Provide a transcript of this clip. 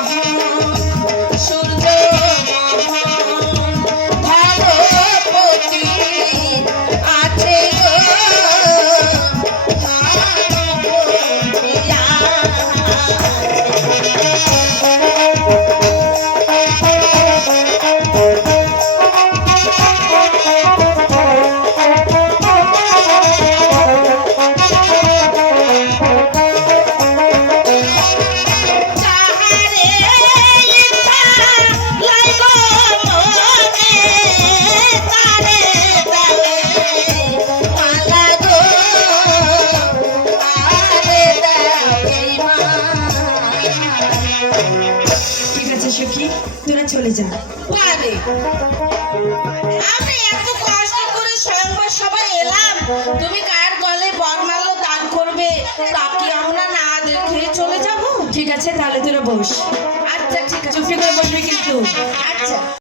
সূর্য ঠিক আছে সখী তোরা চলে যা। পারে আমি এত কষ্ট করে স্বয়ংবর সবাই এলাম। তুমি কার গলে বরমাল্য দান করবে? তাকে আমরা না দেখে চলে যাব? ঠিক আছে তাহলে তোরা বস। আচ্ছা ঠিক আছে। চুপি করে বসবি কিন্তু। আচ্ছা।